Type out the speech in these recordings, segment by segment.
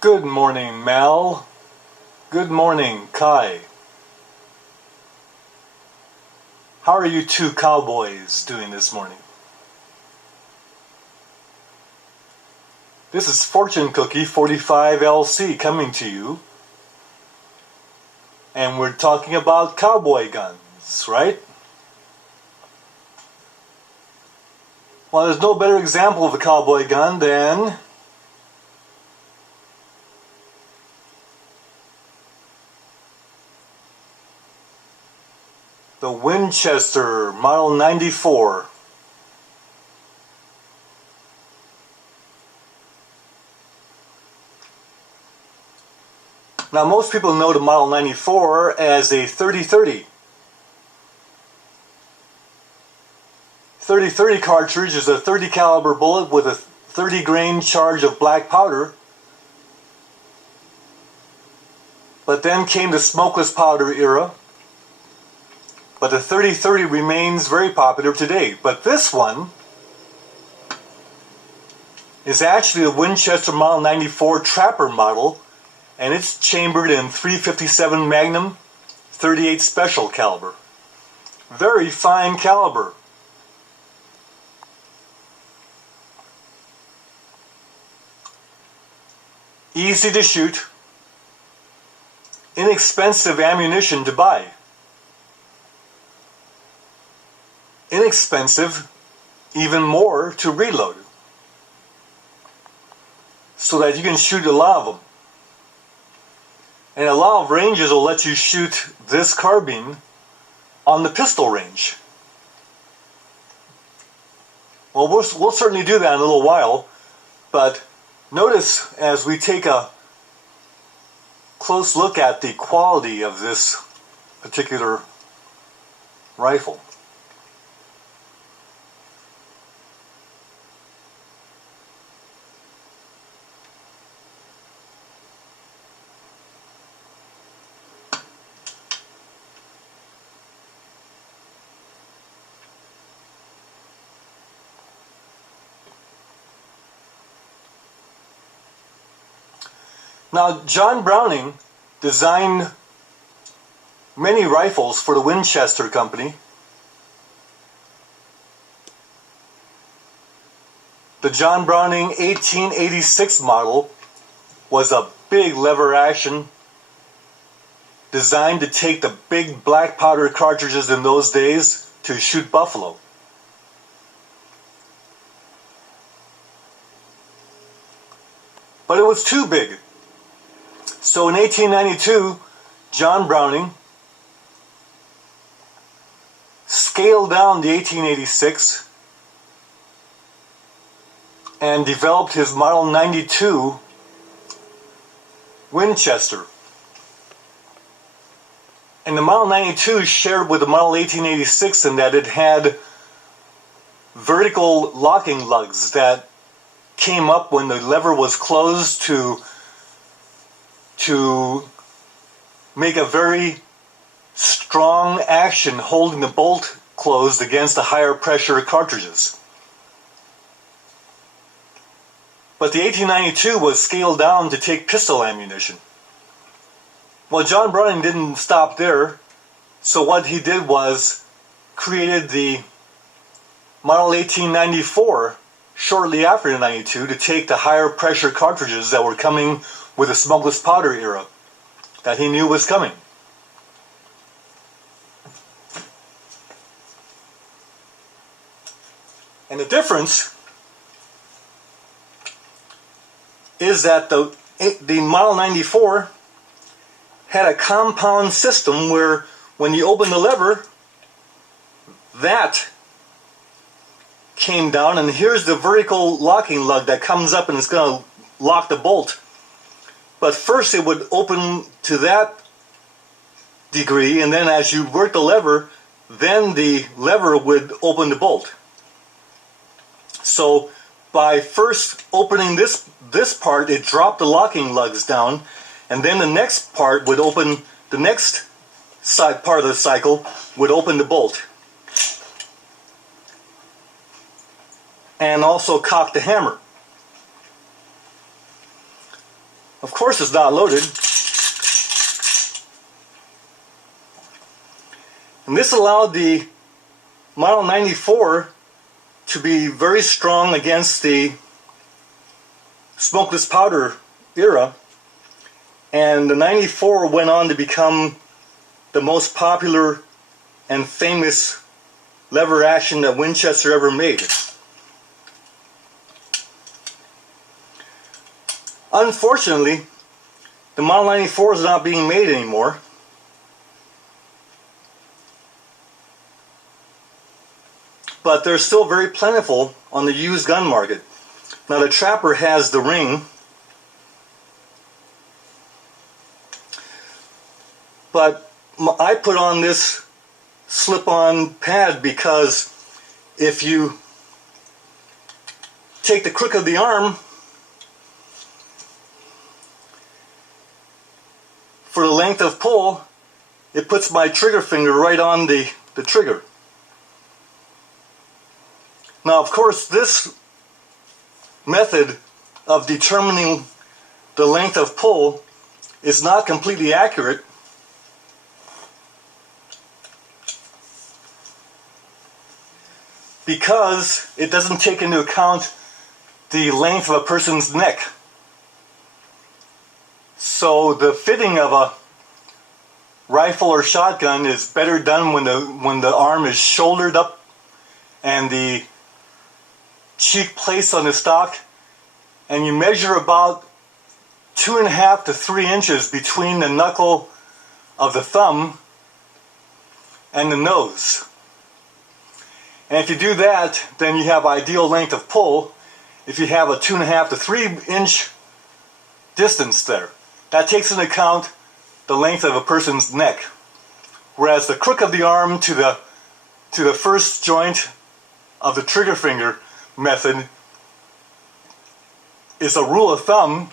Good morning, Mel. Good morning, Kai. How are you two cowboys doing this morning? This is Fortune Cookie 45LC coming to you. And we're talking about cowboy guns, right? Well, there's no better example of a cowboy gun than the Winchester Model 94. Now, most people know the Model 94 as a 30-30. 30-30 cartridge is a 30 caliber bullet with a 30 grain charge of black powder. But then came the smokeless powder era. But the 30-30 remains very popular today. But this one is actually a Winchester Model 94 Trapper model, and it's chambered in .357 Magnum 38 Special caliber. Very fine caliber. Easy to shoot. Inexpensive ammunition to buy. Inexpensive, even more, to reload. So that you can shoot a lot of them. And a lot of ranges will let you shoot this carbine on the pistol range. Well, we'll certainly do that in a little while, but notice as we take a close look at the quality of this particular rifle. Now, John Browning designed many rifles for the Winchester Company. The John Browning 1886 model was a big lever action designed to take the big black powder cartridges in those days to shoot buffalo. But it was too big. So in 1892, John Browning scaled down the 1886 and developed his Model 92 Winchester. And the Model 92 shared with the Model 1886 in that it had vertical locking lugs that came up when the lever was closed to make a very strong action holding the bolt closed against the higher pressure cartridges. But the 1892 was scaled down to take pistol ammunition. Well, John Browning didn't stop there, so what he did was created the Model 1894 shortly after the 92 to take the higher pressure cartridges that were coming with the smokeless powder era that he knew was coming. And the difference is that the Model 94 had a compound system where when you open the lever, that came down, and here's the vertical locking lug that comes up and it's going to lock the bolt. But first it would open to that degree, and then as you work the lever, then the lever would open the bolt. So by first opening this part, it dropped the locking lugs down, and then the next part would open, the next side part of the cycle would open the bolt. And also cock the hammer. Of course it's not loaded. And this allowed the Model 94 to be very strong against the smokeless powder era. And the 94 went on to become the most popular and famous lever action that Winchester ever made. Unfortunately, the Model 94 is not being made anymore. But they're still very plentiful on the used gun market. Now the Trapper has the ring, but I put on this slip-on pad because if you take the crook of the arm for the length of pull, it puts my trigger finger right on the trigger. Now, of course, this method of determining the length of pull is not completely accurate, because it doesn't take into account the length of a person's neck. So the fitting of a rifle or shotgun is better done when the arm is shouldered up and the cheek placed on the stock, and you measure about 2.5 to 3 inches between the knuckle of the thumb and the nose. And if you do that, then you have ideal length of pull. If you have a 2.5 to 3 inch distance there, that takes into account the length of a person's neck. Whereas the crook of the arm to the first joint of the trigger finger method is a rule of thumb,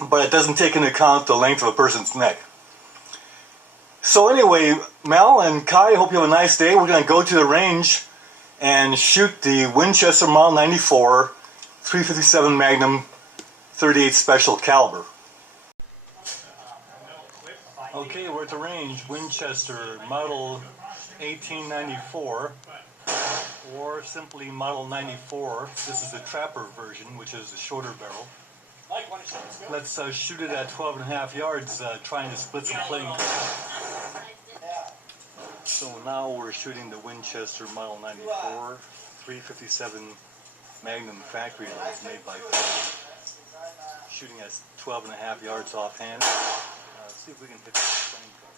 but it doesn't take into account the length of a person's neck. So anyway, Mel and Kai, hope you have a nice day. We're going to go to the range and shoot the Winchester Model 94 357 Magnum 38 Special Caliber. Okay, we're at the range. Winchester Model 1894, or simply Model 94. This is the Trapper version, which is the shorter barrel. Let's shoot it at 12.5 yards, trying to split some playing. So now we're shooting the Winchester Model 94 357 Magnum factory loads made by shooting at 12.5 yards offhand. See if we can hit the playing cards.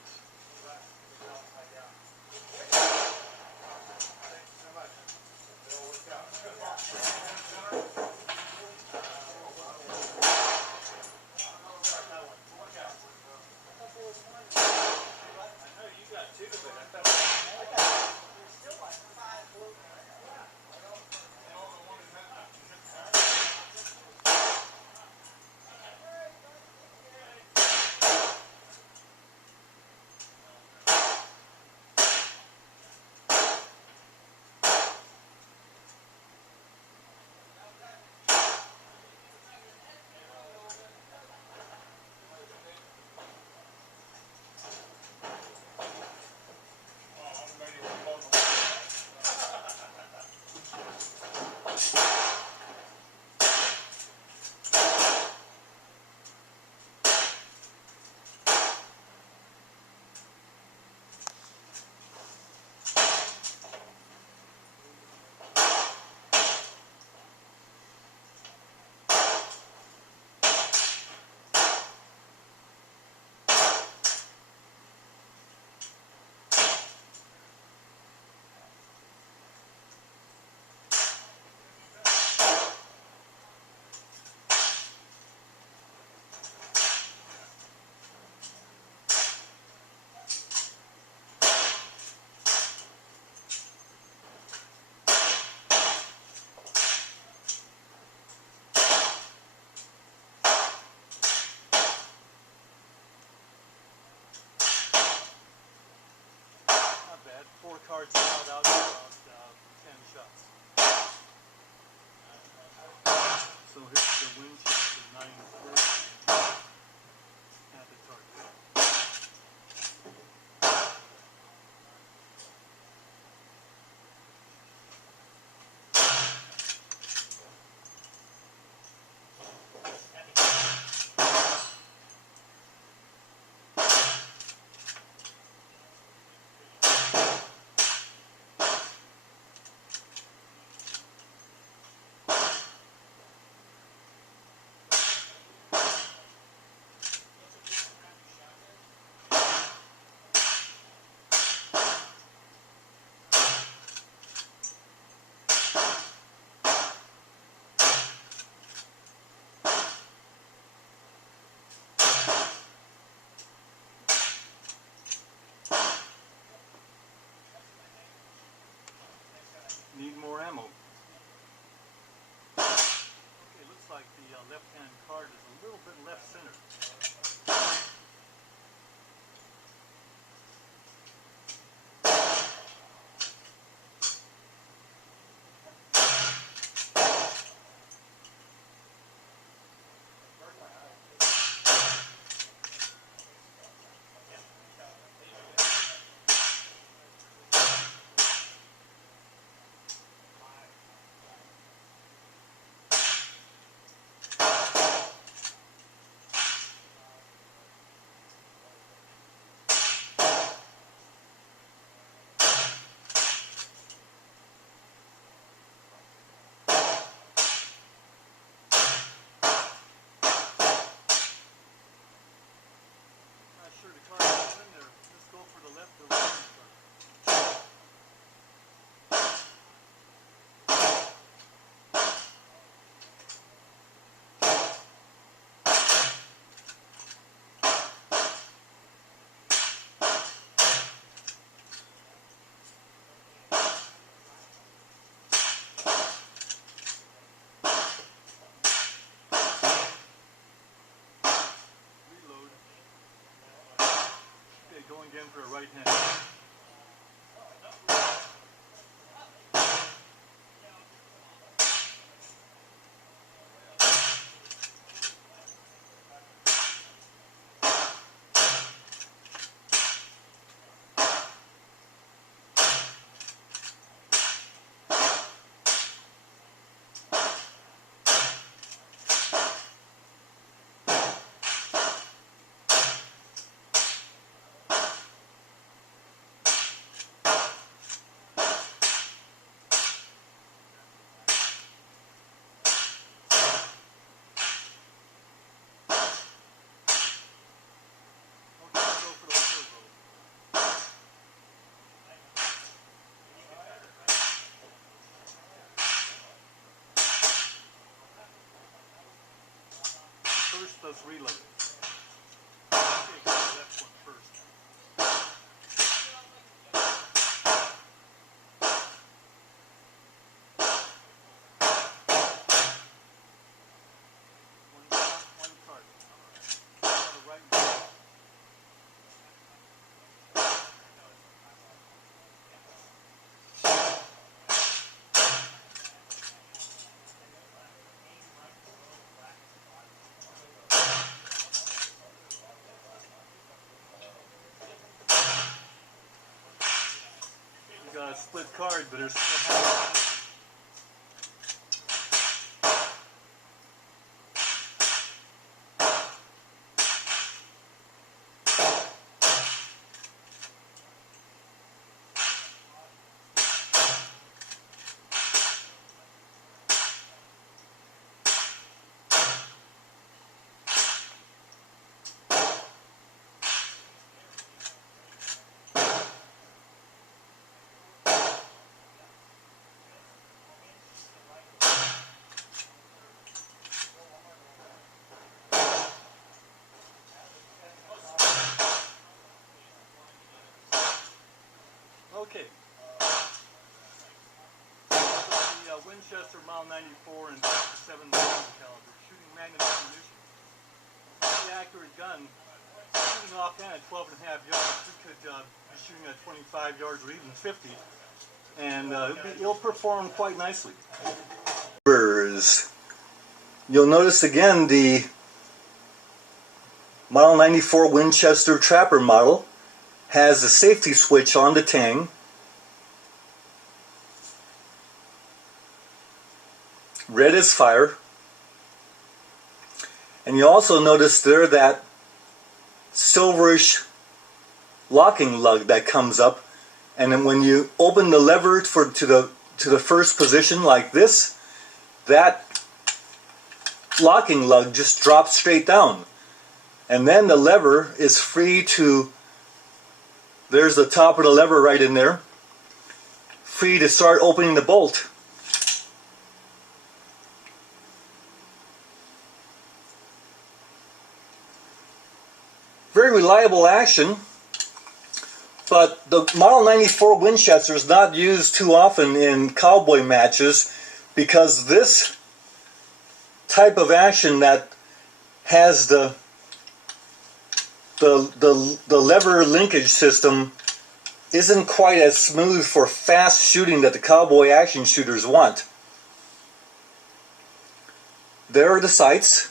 Cards out about 10 shots. So here's the Winchester 94. Going again for a right hand. First does reload. Okay, go to the left one first. One card. On the right one. You got a split card, but there's still half. Okay. The Winchester Model 94 and 7 Magnum caliber, shooting Magnum ammunition. Pretty accurate gun. Shooting offhand at 12.5 yards, you could be shooting at 25 yards or even 50, and it'll perform quite nicely. You'll notice again the Model 94 Winchester Trapper model has a safety switch on the tang. Red is fire. And you also notice there that silverish locking lug that comes up, and then when you open the lever to the first position like this, that locking lug just drops straight down, and then the lever is free to, there's the top of the lever right in there, free to start opening the bolt. Very reliable action, but the Model 94 Winchester is not used too often in cowboy matches because this type of action that has the lever linkage system isn't quite as smooth for fast shooting that the cowboy action shooters want. There are the sights.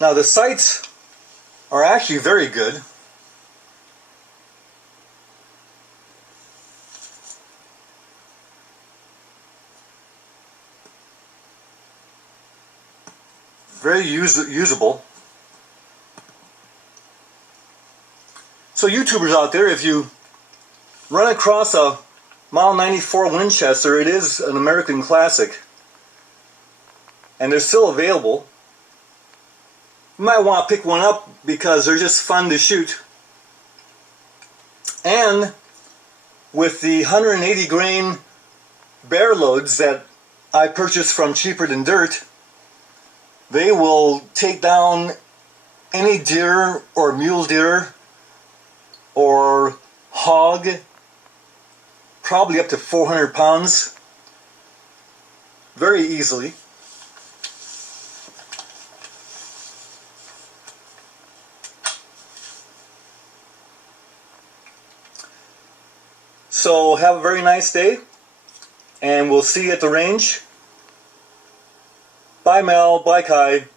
Now the sights are actually very good. Very usable. So YouTubers out there, if you run across a Model 94 Winchester, it is an American classic, and they're still available. You might want to pick one up because they're just fun to shoot. And with the 180 grain bear loads that I purchased from Cheaper Than Dirt, they will take down any deer or mule deer or hog, probably up to 400 pounds, very easily. So have a very nice day, and we'll see you at the range. Bye Mel, bye Kai.